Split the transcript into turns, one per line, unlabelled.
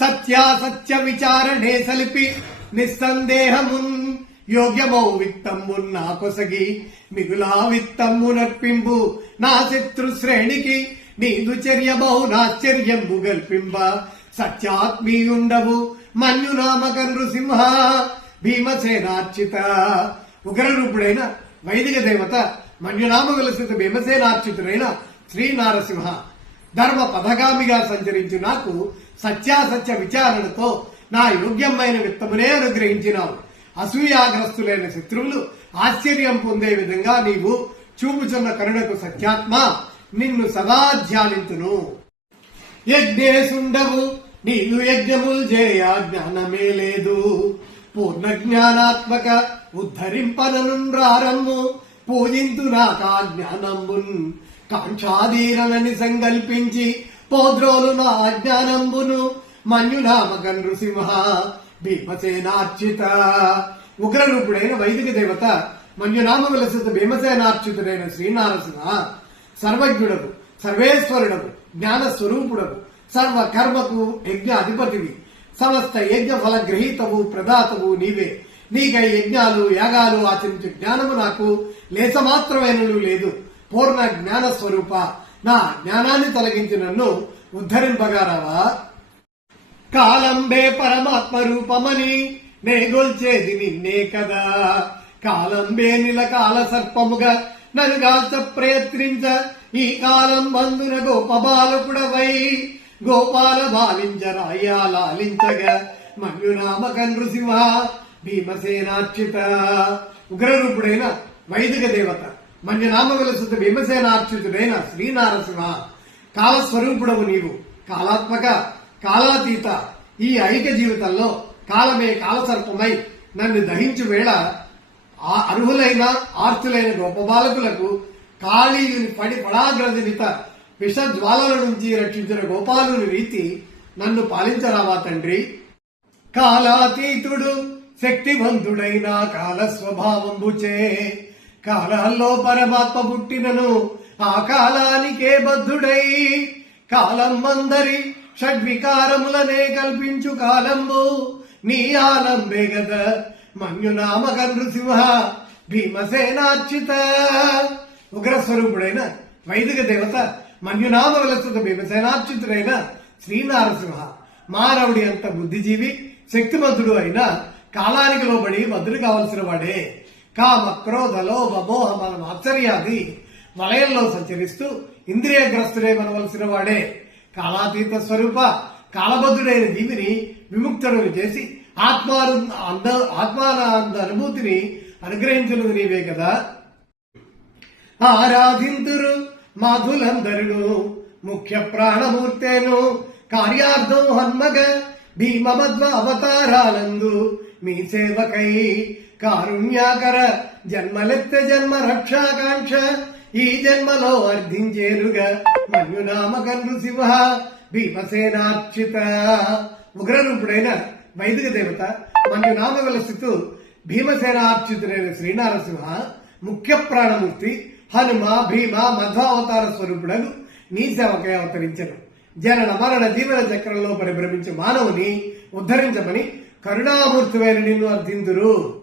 సత్యాసత్య విచారణే సలిపి నిస్సందేహమున్ యోగ్యమౌ విత్తమ్మున్ నా కొసగి మిగులా విత్తమ్ము నర్పింపు నా శత్రు శ్రేణికి నీదు చర్యమౌ నాశ్చర్యంబు గల్పింబ. సత్యాత్మీయుండవు మన్యునామక నృసింహ భీమసేనార్చిత. ఉగ్రరూపుడైన వైదిక దేవత మన్యునామ విలసిత భీమసేనార్చితుడైన శ్రీ నారసింహ. ధర్మ పథగామిగా సంచరించు నాకు సత్యాసత్య విచారణతో నా యోగ్యమైన విత్తమునే అనుగ్రహించినావు. అసూయాగ్రస్తులైన శత్రువులు ఆశ్చర్యం పొందే విధంగా నీవు చూపుచున్న కరుణకు సత్యాత్మ నిన్ను సదా ధ్యానింతును. యజ్ఞేశుండవు నీవు యజ్ఞములు చేయ జ్ఞానమే లేదు. పూర్ణ జ్ఞానాత్మక ఉద్ధరింపనను రారమ్ము పూజింతు నాకా జ్ఞానంబున్. కాంక్షాధీరణని సంకల్పించి పోద్రోలు నా అజ్ఞానంబును మన్యునామక నృసింహ భీమసేనార్చిత. ఉగ్రరూపుడైన వైదిక దేవత మన్యునామ విలసిత భీమసేనార్చితుడైన శ్రీనారసింహ సర్వజ్ఞుడకు సర్వేశ్వరుడకు జ్ఞాన స్వరూపుడకు సర్వ కర్మకు యజ్ఞ అధిపతివి సమస్త యజ్ఞ ఫల గ్రహీతవు ప్రదాతవు నీవే. నీకై యజ్ఞాలు యాగాలు ఆచరించే జ్ఞానము నాకు లేసమాత్రమైనను లేదు. పూర్ణ జ్ఞాన స్వరూప నా జ్ఞానాన్ని తొలగించి నన్ను ఉద్ధరింపగారావా కాలంబే పరమాత్మ రూపమని నేగొల్చేది నిన్నే కదా. కాలంబే నిలకాల సర్పముగా నలుగాల్చ ప్రయత్నించ ఈ కాలం బంధున గోపబాలకుడవై గోపాల బాలించరాయ్యా లాలించగా మన్యునామక నృసింహ భీమసేనార్చిత. ఉగ్రరూపుడైన వైదిక దేవత. మన్యునామ విలసుత భీమసేనార్చితుడైన శ్రీనారసింహ కాలస్వరూపుడవు నీవు. కాలాత్మక కాలాతీత ఈ ఐక్య జీవితంలో కాలమే కాలసర్పమై నన్ను దహించు వేళ ఆ అర్హులైన ఆర్తులైన గొప్ప బాలకులకు కాళీయుని పడి పడాగ్రదిత విష జ్వాలల నుంచి రక్షించిన గోపాలుని రీతి నన్ను పాలించరావా తండ్రి? కాలాతీతుడు శక్తివంతుడైన కాల స్వభావంబుచే కాలాల్లో పరమాత్మ పుట్టినను ఆ కాలానికే బద్ధుడై. కాలం మందరి షడ్వికారములనే కల్పించు కాలంబు. నీ ఆలంబే గద మన్యునామక నృసింహ భీమసేనార్చిత. ఉగ్రస్వరూపుడైన వైదిక దేవత మన్యునామ విలసిత భీమసేనార్చితుడైన శ్రీనారసింహ మానవుడి అంత బుద్ధిజీవి శక్తిమంతుడు అయిన కాలానికి లోబడి బదులు కావలసిన వాడే. కామ క్రోధ లోభ మోహ మన ఆశ్చర్యాది వలయంలో సంచరిస్తూ ఇంద్రియగ్రస్తుడే మనవలసిన వాడే. కాలాతీత స్వరూప కాలబద్ధుడైన జీవిని విముక్తుడు చేసి ఆత్మానంద అంద ఆత్మానంద అనుభూతిని అనుగ్రహించినది నీవే కదా. ఆరాధింతురు మాధులందరుడు ముఖ్య ప్రాణమూర్తేను కార్యార్థం హన్మగ భీమమద్వ అవతారానందు మీ సేవకై కారుణ్యాకర జన్మలెత్త జన్మ రక్షాకాంక్ష ఈ జన్మలో అర్థించేరుగా మన్యునామక శివ భీమసేనార్చిత. ఉగ్రరూపుడైన వైదిక దేవత మన్యునామ విలసితూ భీమసేనార్చితుడైన శ్రీనారసింహ ముఖ్య ప్రాణమూర్తి హనుమ భీమ మధ్వావతార స్వరూపుడను నీ సేవకై అవతరించను. జనన మరణ జీవన చక్రంలో పరిభ్రమించే మానవుని ఉద్ధరించమని కరుణామూర్తివైన నిన్ను అర్థిందురు